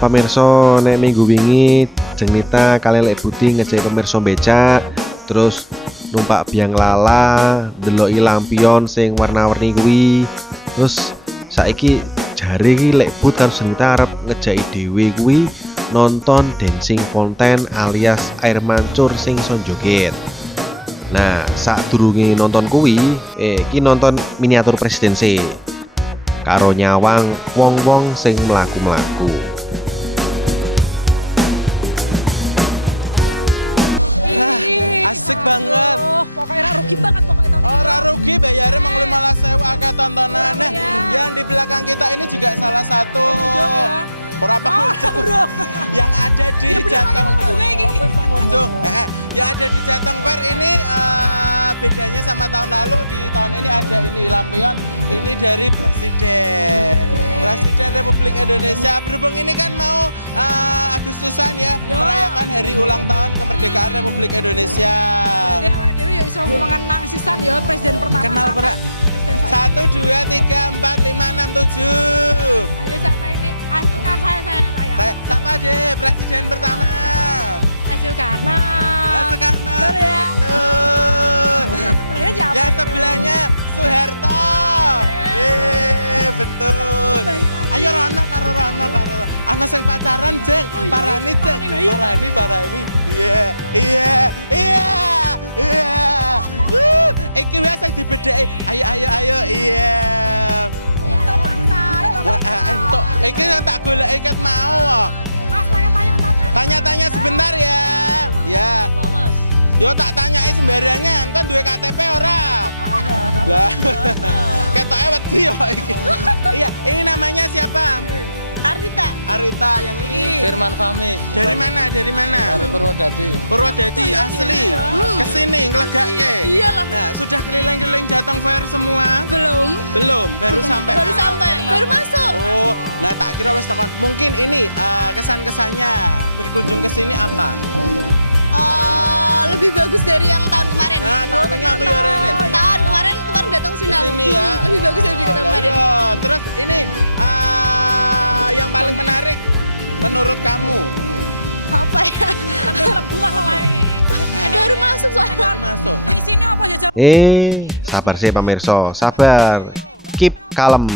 pamirsa, nek minggu wingi Jenita kalian lek Budi ngejek pemirsa becak, terus numpak biang lala, ndeloki lampion sing warna-warni kuwi. Terus saiki jare iki lek Bud karo Jenita arep ngejaki dhewe kuwi nonton Dancing Fountain alias air mancur sing son joget. Nah, sadurunge nonton kuwi, iki nonton miniatur presiden sih. Karo nyawang wong-wong sing mlaku-mlaku. Asik banget. Oh, pokoknya rugi banget pokoknya tahun ini. Ora rugi bayarnya mau 15.000 akeh tontonan. Nah, yang di belakang kita ini juga salah satu pengunjung yang ada di Jateng. Pengunjung. Yang ada di Jateng Fair ini bedanya sama tahun lalu. Di tahun ini ada ini lampion. Ini dari Presiden Republik Indonesia. Berhubung ini kan mau Agustusan ya, merayakan hari ulang tahun kemerdekaan Republik Indonesia. Dewi ya bisa mengenang sisan ya presiden pertama. Kenal pernah? 1, 2, 3, 4, 5, 6, 7. Ayo siapa ini? Asyukan saya. Siapa deh presiden pertama? Soekarno. Soekarno. Betul ya? Betul. Sebelahnya siapa? Yang sebelahnya Soeharto. Betul. Ayo Rono karo Rono. Ana sing pacaran, Jeng. Parani, Jeng. Parani. Iya. Iki wis sing dibedheki. Ayo. Iya. Itu bangsa. Entuk. Iki yang tak goleki ket mau. Mas tanya. Tanya-tanya sebentar ya. Ya. Yo tak tanyai sembarangan, kan duwe KTP ora? Lah. Ketoke wedi yo iki. Iya, ini namanya siapa? Arita yang ini. Firman Fahmi. Dari mana? Dari Purwodadi. Purwodadi asli. Kesini ngelegakke. Iyalah. Nah, sudah keliling-keliling Jateng Fair semua? Belum. Baru sampai. Baru masuk. Oh, nah tak kira wes tekan. Mungkin ini kesan-kesannya berkunjung ke sini apa? Lebih bagus dari yang tahun kemarin. Nah, tahun ini aku ya Rene. Tahun kemarin datang sini. Sini ya. Lebih bagus dari tahun kemarin. Iya. Terus ini yang paling menarik menurut kamu? Apa ya? Lebu masalahnya. Baru masuk soalnya. Baru masuk. Di sini apa aja? Sabar sih pamirsa, sabar. Keep kalem.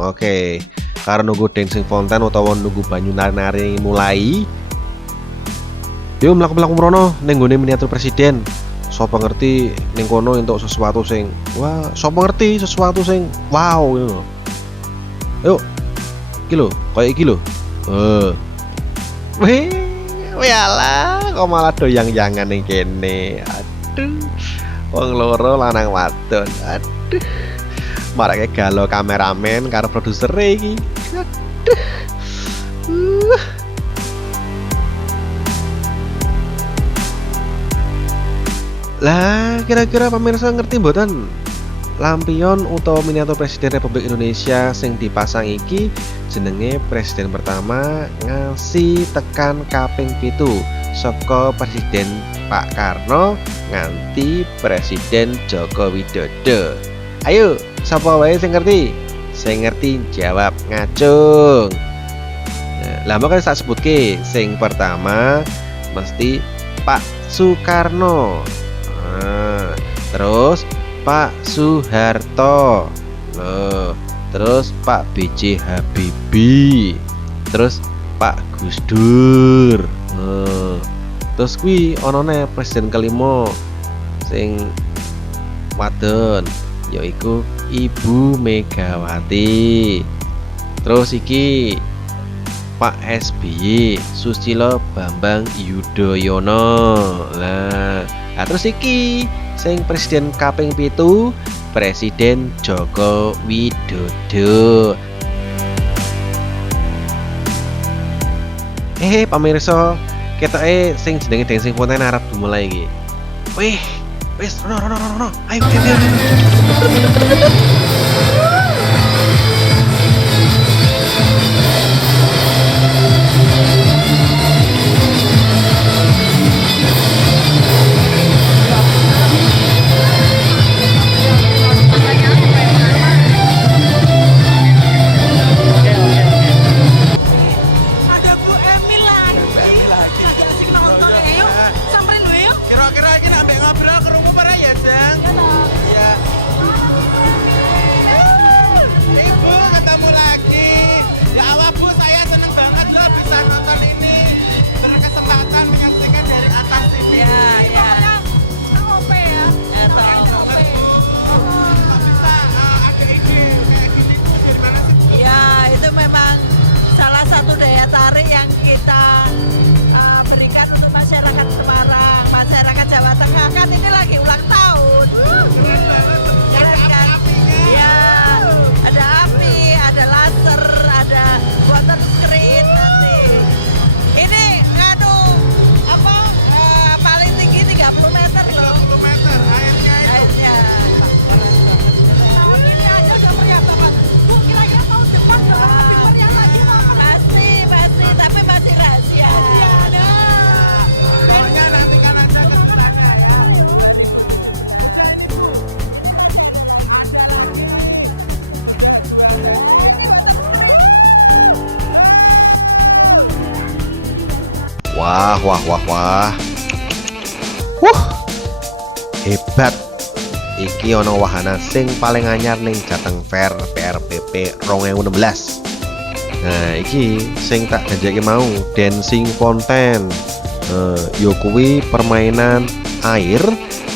Oke. Karena nunggu Dancing Fountain utawa nunggu banyu nari-nari mulai. Yo mlaku-mlaku mrono ning nggone miniatur presiden. Sopo ngerti ning kono entuk sesuatu sing wah, sopo ngerti sesuatu sing wow ngono. Yuk. Iki lho, koyo iki lho. Walah, kok malah doyang-yangan ning kene. Aduh. Wong loro lanang wadon. Aduh. Marake galo kameramen karo produser iki. Aduh. Lah, kira-kira pemirsa ngerti mboten? Lampion utawa miniatur presiden Republik Indonesia sing dipasang iki jenenge presiden pertama ngasih tekan kaping 7 saka presiden Pak Karno nganti presiden Joko Widodo. Ayo, sapa wae sing ngerti? Sing ngerti jawab ngacung. Lah maka tak sebutke sing pertama mesti Pak Soekarno. Terus Pak Soeharto, terus Pak B.J. Habibie, terus Pak Gus Dur, terus kuwi onone presiden kelima sing wadon yaiku Ibu Megawati. Terus iki Pak SBY Susilo Bambang Yudhoyono. Nah, terus iki sing presiden kaping 7 Presiden Joko Widodo. Pamirsa, ketoke sing jenenge Dancing Fountain arep dimulai iki. Wis, rono. Ayo. Ada Bu sih nonton Iya, ya, yuk. iya. Samperin gue yuk. Kira-kira ini nambah ngobrol kerungu para ya, Jeng? Ya toh. Ya. Ibu ketemu lagi. Ya Allah Bu, saya seneng banget loh bisa nonton ini. Berkesempatan menyaksikan dari atas ini. Ini pokoknya OP ya. Ya, toh. Keren banget Bu. Kok bisa ada ide kayak gini tuh dari mana sih Bu? Ya, itu memang salah satu daya tarik yang kita berikan untuk masyarakat Semarang, masyarakat Jawa Tengah. Kan ini lagi ulang tahun. Keren banget. Keren Ada kan? api-apinya. Ya, ada api, ada laser, ada water screen nanti. Ini nganu apa paling tinggi 30 meter loh 30 meter airnya itu. airnya. Keren banget. Tahun ini aja udah meriah banget. Bu, kira-kira tahun depan bakal lebih meriah lagi apa? Pasti, tapi masih rahasia. Iya, nah. Pokoknya nantikan aja kejutannya ya. 2017. Udah ini Bu, Ini masih ada lagi. ada lagi. Sudah 2 sesi yang Ini water screen. Wow. Wah, wah, wah, wah. Hebat. Iki ono wahana sing paling anyar ning Jateng Fair PRPP 2016. Nah, iki sing tak janjake mau dancing fountain. Yo kuwi permainan air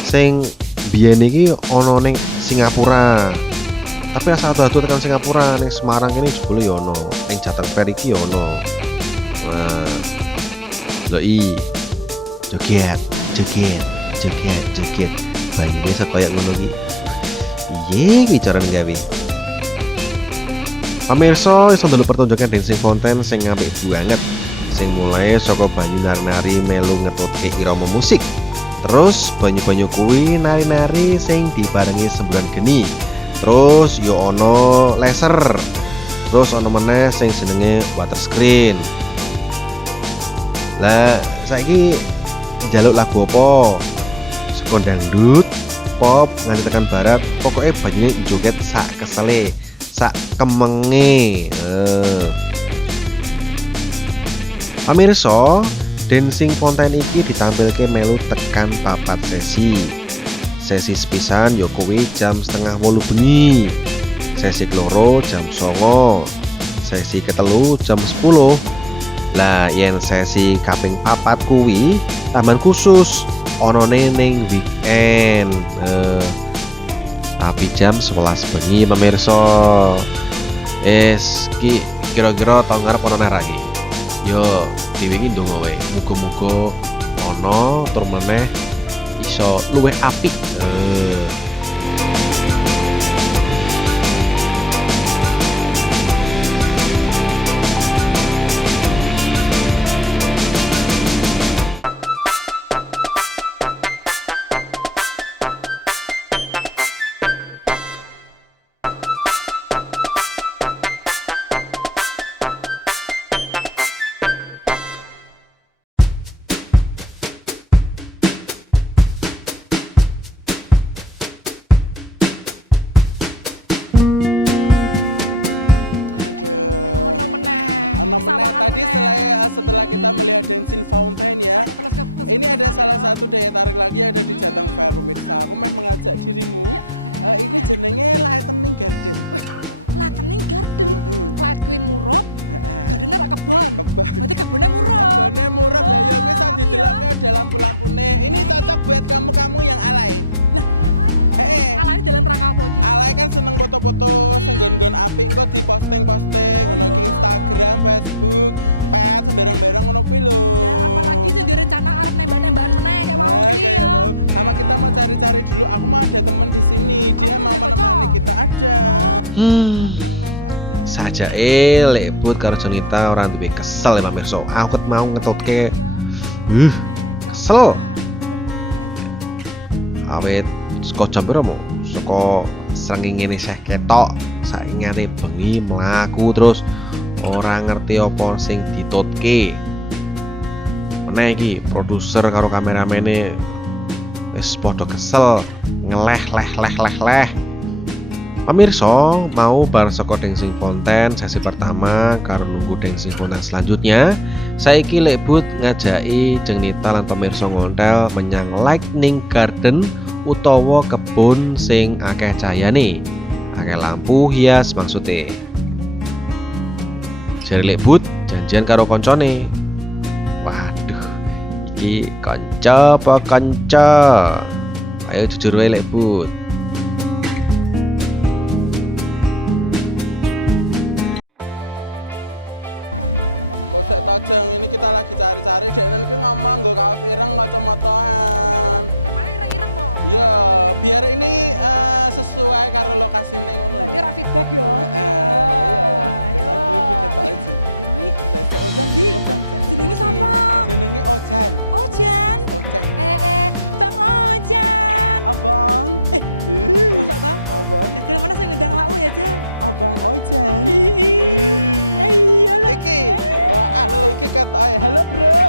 sing biyen iki ono ning Singapura. Tapi asa adu tekan Singapura ning Semarang ini jebule yo ono. Ning Jateng Fair iki yo ono. Nah, loi joget joget joget joget banyune koyo ngono iki piye iki carane gawe pamirsa iso ndelok pertunjukan dancing fountain sing apik banget sing mulai saka banyu nari-nari melu ngetutke irama musik terus banyu-banyu kuwi nari-nari sing dibarengi semburan geni terus yo ono laser terus ono meneh sing jenenge water screen. Lah saiki njaluk lagu apa? Saka dangdut, pop, nganti tekan barat, pokoknya banyune joget sak kesele, sak kemenge. Pamirsa, dancing fountain iki ditampilke melu tekan 4 sesi. Sesi sepisan ya kuwi jam 7:30 bengi. Sesi keloro jam 09.00. Sesi ketelu jam 10. Lah yen sesi kaping 4 kuwi tambahan khusus onone ning weekend. Tapi jam 11 bengi pemirsa. Ki kira-kira tahun ngarep ono nara iki. Yo dhewe iki ndonga wae. Muga-muga ono tur meneh iso luwih apik. Ono meneh. Ono meneh Sawangan tadi setelah kita melihat dancing fountain ya. Ini ada salah satu daya tarik lagi yang ada di Jateng Fair pemirsa. Aku meh mengajak dirimu. Ini jenenge Lightning Garden. Lightning Garden. Light kuwi murop, gardennya rak kebon. Kebon. Berarti kebonnya murop. Kebone murah lah ya wis Wah, didelok ada lampu-lampune. Ini cocok buat kamu-kamu yang alay. Lah, alane dalam rangka apa iki? Alay kan seneng foto-foto senggon-gon apik engko diposting-posting ngono ki Instagram, Facebook, pet sembarang-barang ngono kuwi lho. Ya apalagi sing direncana arep nembak-nembakan meneh kayak mau Nah, kuwi kayak ya. mau. Sama kita mau cari-cari dulu. Aku mau ada temen di sini. Dia mau ada menemani kocok. kita ada. Mas aja. Saja lebut karo Jonita orang duwe kesel ya pemirsa. Aku mau ngetutke. Kesel. Awet saka jam piro mo? Saka srengenge ngene seh ketok. Saingane bengi mlaku terus ora ngerti apa sing ditutke. Meneh iki produser karo kameramene wis padha kesel, ngeleh leh. Pemirsa, mau bar saka Dengsing Fonten sesi pertama karo nunggu Dengsing Fonten selanjutnya, saiki lek but ngajaki Jeng Nita lan pemirsa ngontel menyang Lightning Garden utawa kebun sing akeh cahayane, akeh lampu hias maksude. Jare lek but janjian karo koncone. Waduh, iki kanca apa kanca? Ayo jujur wae lek but. Kosek Tojeng ini kita lagi cari-cari dek ini ngomong nggo kaos ireng kacamataan. Temanya ireng-ireng kok. Ya, biar ini sesuai karo lokasine ngono Berarti lho. ra feedback yo. Iya. Ayo. Aku iki ketok aja. Yoi. Sesek Ojan Di. Ojan. Jenenge sapa? Jenenge Ojan. Ojan. Ojan. Bang Ojan. Abang. Masa ta? Abang. Dari mana saya ngundang awakmu ya, Jan? Abang Ojan. Iya lah. Iki. Halo. Iki ketok. Halo, Bro.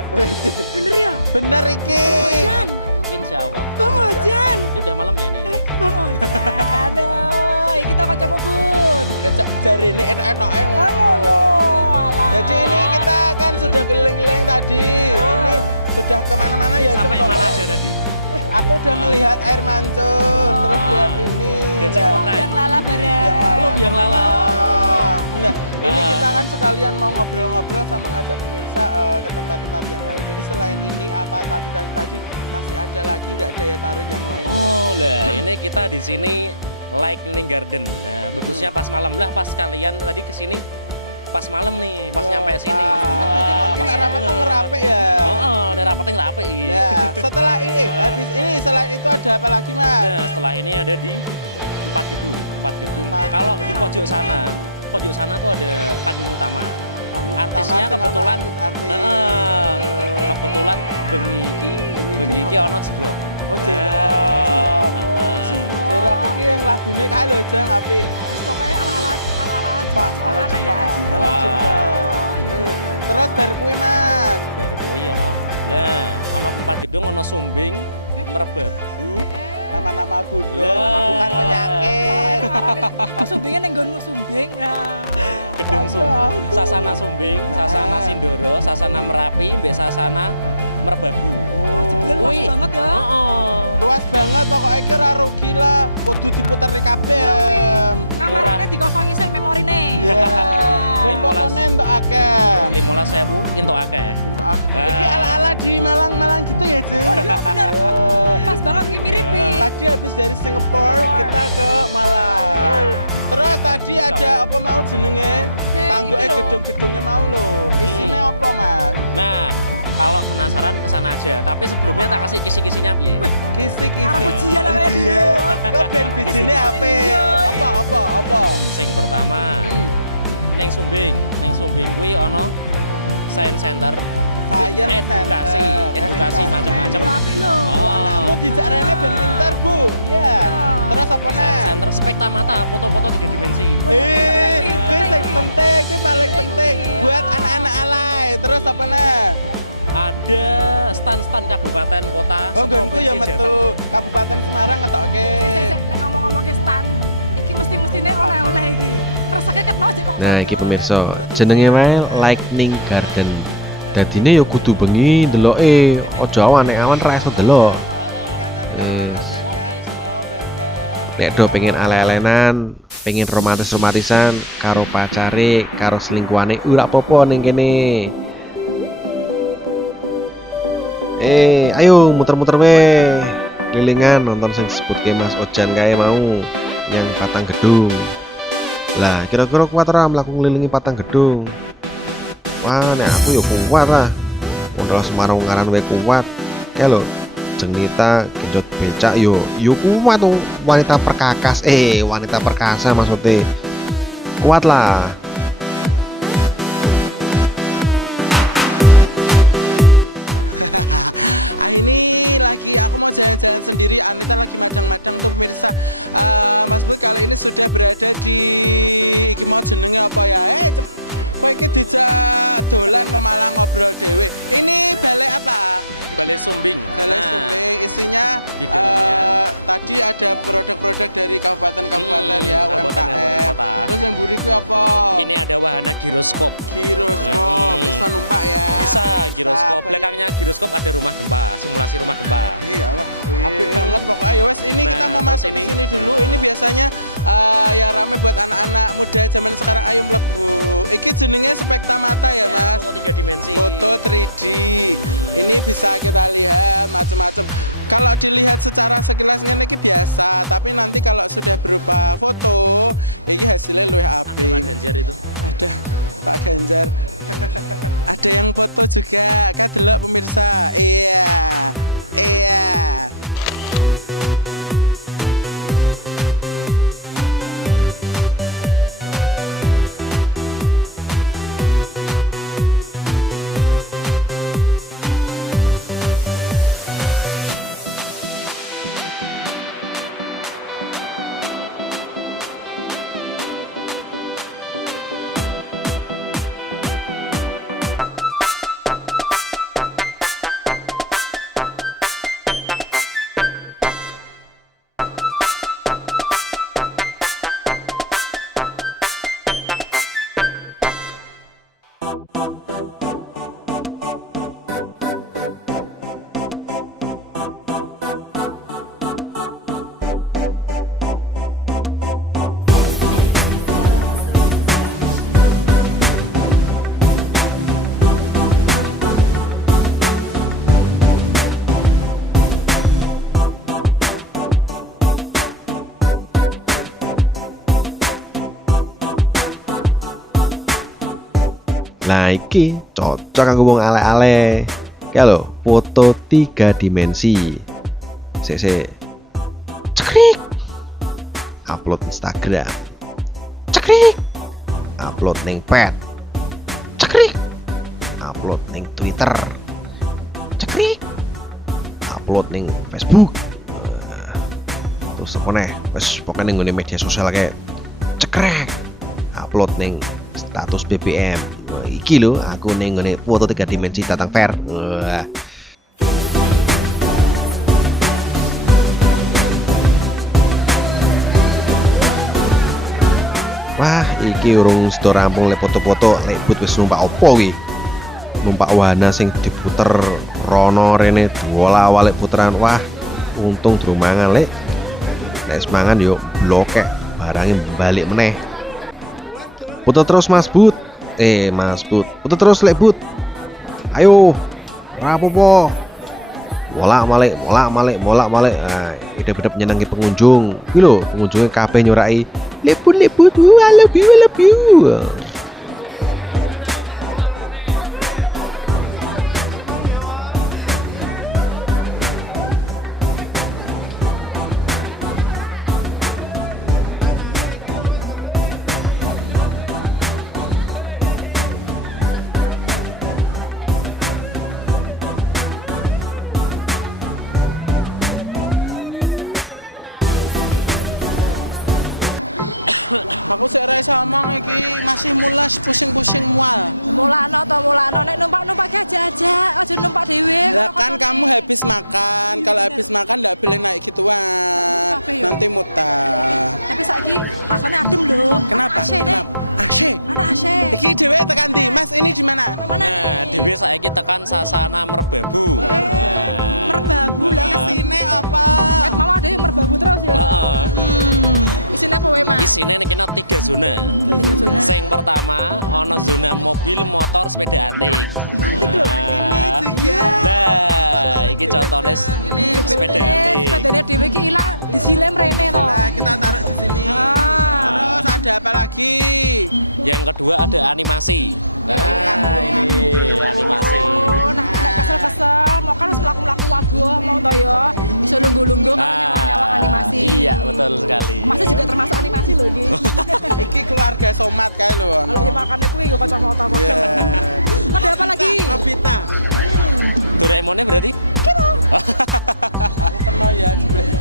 Bener ya? Bener iki. Ojan. Insya Allah. Bang Ojan. Ini udah malam ya nih. Bang Ojan. Aduh, iki kita kanca bubut. Kecak jarine etok-etoke Oh, ngono. ngono. Alah. Jadi ini kita kan sudah keliling-keliling tadi. Ini sudah kemana-mana ya. Sampai Cem, mana Bapak? aja tadi? Aku udah melihat air mancur, terus lihat ini. Dengsing Nah, Fonten. Yang lala bareng. Oh, biang lala. Nah, ini Ah. kita kan sekalian mau ngobrol-ngobrol sama ngajak pemirsa ke tempat-tempat yang lain. Jadi selain ini apa tadi masih ada lagi nggak daya tarik yang lain? Oh lah, ini kita di sini Lightning Garden. Nah, bagusnya pas malam lah, pas kalian tadi kesini pas malam nih, pas nyampe sini. Berarti mungkin Pas rapatnya banget. ngerape ya. Oh, udah rapatnya ngerape. Nah, setelah ini, habis ini selain itu ada apa lagi, Mas? Nah, setelah ini ada di 4 gedung. Empat Kalau gedung. di pojok sana tuh ada panggung utama. Panggung Artisnya utama kebetulan sing ono artis. kebetulan bengi iki ono Jgrok. Oh, Jgrok. Jerok iki yang lagune kae lho, Jeng, apik. Wis pokoknya ala-ala Jepang, ala Jepang ya. Jepang. Ala Jepang. Terus bar kuwi, Mas. Baru kuwi ono. Nah, ono 4 gedung, ono Sumbing, Merbabu, Nama-nama gunung, Lah. bukan penyakit. Sumbingnya neng nggonmu sumbing. Gedung Sasana Sumbing, Sasana Sindoro, Sasana Merapi, mbek Sasana Merbabu. Jebule luas Kuwi. banget ya. Heeh. Luas banget pokoknya iki ora rugi lah, kudu diputer kabeh. Kamarnya dikosongi sing memorine. Ya. Ben 15. fotone entuk akeh. 15.000 entuk akeh. Iki ala-ala di Malang-Malang gitu ya, Jeng. Oh iya bener. Pas banget iki mirip nih. Tadi habis dari Singapura kita ke Malang. Terus tadi ada apa mau jenenge? Panggoke gedung-gedungnya mau lho. Isinya apa, Mas? Nah, kalau penasaran kesana aja. Tapi sebelumnya tak kasih kisi-kisinya piye. Kisi-kisi. Arep ujian apa ya, Ujian. Dio? Kok ben bijine apa? Apa? Sing pertama, ning Sumbing kuwi ono Science Center, Science edukasi, Center. edukasi macam-macam. Api lo. Oh, anakmu dijak rene ben pinter, Bu. Iya. Terus apa Science nih? Center spektamata, foto-foto 3 dimensi. Kuwi sing penting, kuwi paling penting buat anak-anak alay. Terus apa nih? Ada stand-stand kabupaten kota. Oh, nggonku ya seprovinsi metu Kabupaten Semarang ngetokke. Nek ngomong-ngomong ke stand, iki mesti-mestine oleh-oleh iki. Resake ket mau aja kok. Nah, iki pemirsa, jenenge wae Lightning Garden. Dadine ya kudu bengi ndeloke, aja awan-awan ra iso delok. Wis. Nek do pengen ale-alenan, pengen romantis-romantisan karo pacare, karo selingkuhane, ora apa-apa ning kene. Ayo muter-muter weh. Kelilingan nonton sing disebutke Mas Ojan kae mau yang patang gedung. Lah, kira-kira kuat ora mlaku ngelilingi patang gedung? Wah, nek aku ya kuat lah. Mondol Semarang ngaran wae kuat. Kae lho, Jeng Nita genjot becak yo kuat tuh wanita perkakas. Wanita perkasa maksudnya. Kuat lah. Ini lagi aku mau jalan-jalan sendiri. Anita lagi madang-madang tuh pemirsa. Mas Bud kali ini sudah berada di iki mau jenenge apa ya? Kowe iki dijak dolan ke Malang ngobrol dhewe. Ini balai apa? Balai Sumbing. Balai Nah, Sumbing isinya di dalamnya. tadi ada produk-produk dari kabupaten-kabupaten ya, kabupaten dan UMKM. kota. Terus yang buriku apa? Ini ada wahana giroskop. Giroskop, bisa numpak ya. Bisa giroskop. Apa Belakangnya giroskop ada rumah gempa, simulasi rumah gempa. Iya, Pak. Apik banget pokoknya. Ya wes, ini Nah, kita mau terus masuk ke ini. sini dulu. Ini biasanya yang rame buat anak-anak muda zaman sekarang. Ayo mlebu. Iki jenenge spekta mata ya, Mas. Foto 3 dimensi. Foto 3D. Ini bisa kita lihat macam-macam. Kalau dilihat secara sekilas ngene iki biasa, tapi nanti kalau sudah berupa foto, iki hasilnya luwih Ada Pak apik. Ganjar itu. Ada Pak Ganjar. Ada yang foto juga. Kadelok pemirsa. Iya. Iya. Nah iki cocok kanggo wong ale-ale. Kayak lho, foto 3 dimensi. Sik. Cekrik. Upload Instagram. Cekrik. Upload ning pet. Cekrik. Upload ning Twitter. Cekrik. Upload ning Facebook. Terus apa nih? Wes pokoknya ning nggone media sosial kayak cekrek. Upload ning status BBM. Wah, iki lho aku ning ngene foto 3 dimensi datang fair. Wah. Wah, iki urung sedo rampung lek foto-foto lek but wis numpak opo iki? Numpak wahana sing diputer rono rene bola walek puteran. Wah, untung durung mangan lek. Nek mangan yo blokek barangnya balik meneh. Foto terus Mas Bud. Mas Bud. Foto terus lek Bud. Ayo. Rapopo. Molak-malik. Nah, ide-ide menyenangi pengunjung. Iki lho, pengunjungnya kabeh nyorai. Lek Bud, I love you. Aku sik ora iso omong iki masih mulas pusing-pusing mual. Mulano nek numpak aja, aja numpak dhewe. Lah kan kamu habis makan. Kalau habis makan ndak boleh naik gituan. Nanti muntah. Tapi saiki rasanya adem lho. Kenapa? AC nih. AC. Ada AC. Iki dhewe tekan ndi? Mas, ini di mana? Mana Nah, nih? dhewe saiki tekan Sasana Merbabu. Nah. Merbabu lah. Sini apa? Kan mama ada yang merbabu terus ya. Heeh. Isinya apa wae, Mas? Isine nek kena 3 zona. Tiga zona. Sing pertama ana zona mobil, motor, sepeda antik. Nah, nah, iki contohnya sepeda antik. Sepedanya dhewe iki ilang disilem rene to. Nah, kita taruh di sini. Terus ada apa lagi? Yang kedua ada animasi. Nah, ini animasi. Oh, nah kesel-kesel, mau kan harus melaku-melaku waduh, mau to ya. Bisa lungguh-lungguh nyawang animasi. Iya, betul sekali. Masnya juga termasuk animasi loh iki. Iki keluarga Somat kae lho. Kalau yang makannya kuwi gue kacamata model. Yeah. Ada apa lagi? Nobita. Doraemonnya berarti?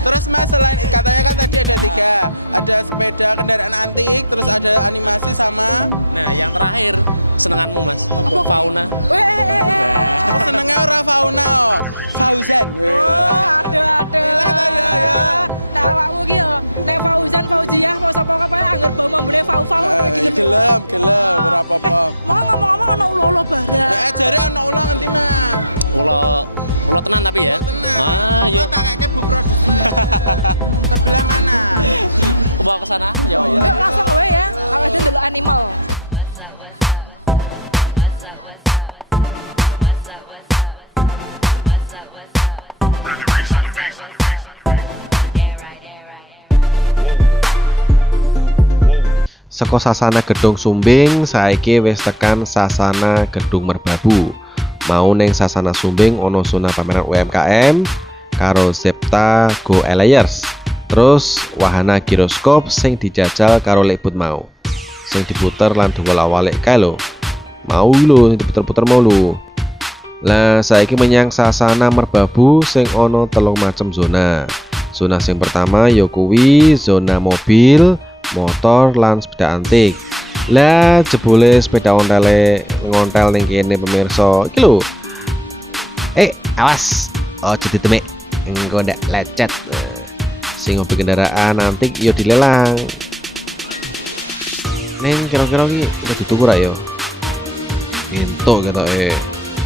Terus Mas, selain katanya kan tadi ada 3, ada sepeda kendaraan antik, terus ada animasi sama Nah, yang terakhir senenganmu Mas? Fauna. aku jenenge ora Fauna, Fauzan. Aduh. Lah ta ya. Nah, awakmu ki yo nek Fauzan, Fauziah, apa sapa kae anggar bau mambune fau-fau Gelem ora apa-apa. Mau ngomong-ngomong ana ulo-ulo barang. Nek jare ana ulah ngendi mah? Ulo tenan tapi ya. Tenang. Ah, yuk. Tak kayak Bu Produser. Sebelah mana? Bawa ke sana. Ya. Yuk langsung wae ya. Awake dhewe ndelok animal. Saka sasana Gedung Sumbing saiki wis tekan sasana Gedung Merbabu. Mau neng sasana Sumbing ono zona pameran UMKM karo Zepta Go Elayers. Terus wahana giroskop sing dijajal karo Lekbut mau. Sing diputer lan diwala-walik kae lho. Mau lho diputer-puter mau lho. Lah saiki menyang sasana Merbabu sing ono 3 macam zona. Zona sing pertama ya kuwi zona mobil, motor lan sepeda antik. Lah jebule sepeda ngontel ning kene pemirsa. Iki lho. Awas. Aja ditemek. Engko ndak lecet. Sing hobi kendaraan antik yo dilelang. Neng kira-kira iki udah dituku ra yo? Entuk ketoke.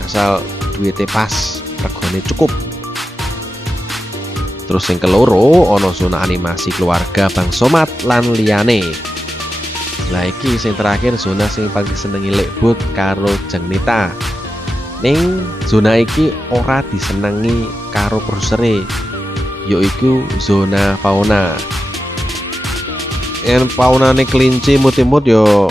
Asal duitnya pas, regane cukup. Terus yang keloro ono zona animasi keluarga Bang Somat lan liyane. Nah iki sing terakhir zona sing paling disenengi Lekbut karo Jenita. Ning zona iki ora disenengi karo produsere, yaiku zona fauna. Yen faunane kelinci mut-mut yo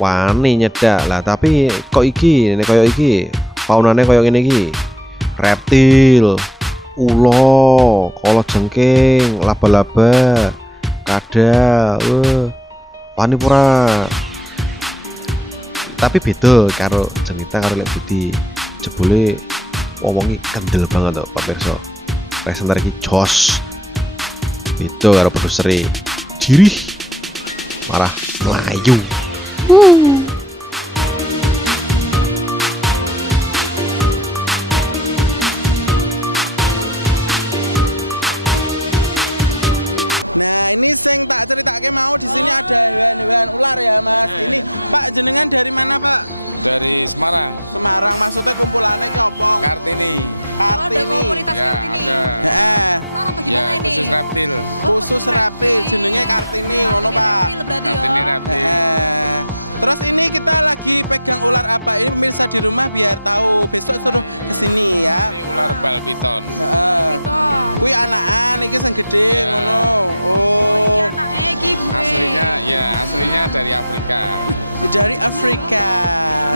wani nyedak lah, tapi kok iki nek koyo iki faunane koyo ngene iki. Reptil, ulo, kalajengking, laba-laba, kadal, wani pura. Tapi beda karo Jenita karo Lek Budi. Jebule wong iki kendel banget kok Pak Pirsa. Presenter iki jos. Beda karo produsere. Jirih. Marah melayu. Nah, ini sing tak ceritake mau di sini ada hewan-hewan ular ya, Mas. Ini Pak jenengan dari mana, Pak? Dari Semarang, Semarang, maksudnya kumpulannya ki apa? Kartini. Ada Kartini. komunitas Ya, Kartini. ada. Heeh. Ular apa Ya, gimana ini? khusus reptil. Khusus reptil jenenge Kartini ngono, Pak. Reptil berarti Kartini ya. reptil. Terus ini kita lagi pegang ular apa? Ini pemirsa di rumah biar tahu. Besok suruh kesini ya. Ini ular bal piton. Heeh. Itu. Kuwi anakan iki sing gede Ya. ngono. Oh, Oh. iki anake iki. Aslinya dari Afrika. Dari Afrika.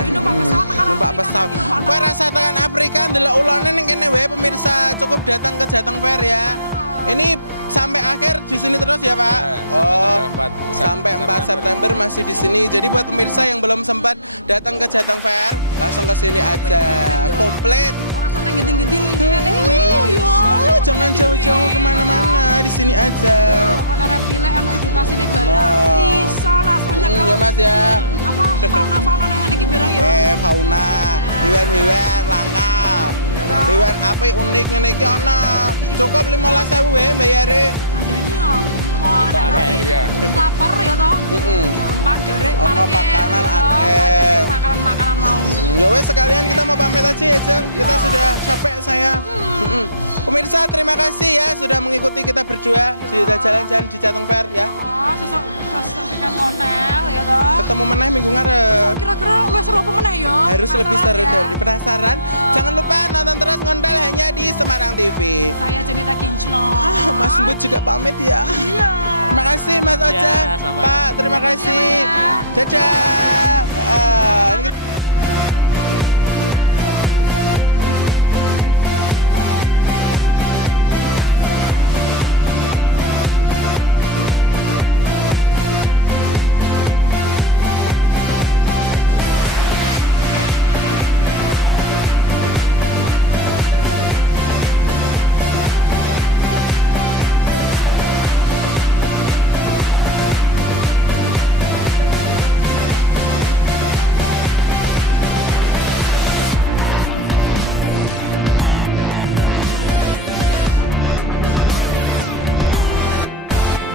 Iki numpak pesawat tekan Numpak Afrika, pesawat. iki numpak Kowe rasa tekan Afrika ndelok ulane ning kene wae pemirsa, cukup datang ke Jateng Fair ya. Ini sampai akhir di sini terus ya, Pak? Ya, Oh. sampai Sampai tanggal 4 September masih di sini. Jadi buat pemirsa yang belum sempat datang ke Jateng Fair, langsung ke sini aja. Komplit. Ora sampe genting-genting kene ngono yo. Oh, jangan jauh-jauh kemana-mana, di sini aja. Ana reptile, ana edukasine barang. Nah. Iso langsung nyekel. Ya Mas ya. Apa fauna-fauna nang ngene iki barang yo. Fauna, hewan-hewan langka. Hewan apa unik ngene iki ana. Cukup 15.000 wae bayare. Adane yo. Oh, Itu akeh. Iya. lapar ya toh. Heeh. Gampang gerek Ono parkir, pakanan ya toh. akeh. Makanan-makanan mau. Ya wes sekalian kita mau pamit aja ya, Jeng. Kita sudah capek saya. Pemirsa terima kasih ya sudah mengikuti kita berdua di jalan-jalan di Jateng Fair ya. Oh, sesuk saksikan kontel ya toh. Ketemu meneh minggu ngarep. Kira-kira luwes seru apa meneh yo? Harus lebih Penasaran seru ya? dari penasaran. Jangan lupa nonton terus ngontel hanya di Semarang TV. Saya Jenita Kinclong. Mas Bud juga pamit ya. Iya. Terima kasih Mas Ojek. sama. Pak, terima kasih. Iya, Pak, ya. Dadah.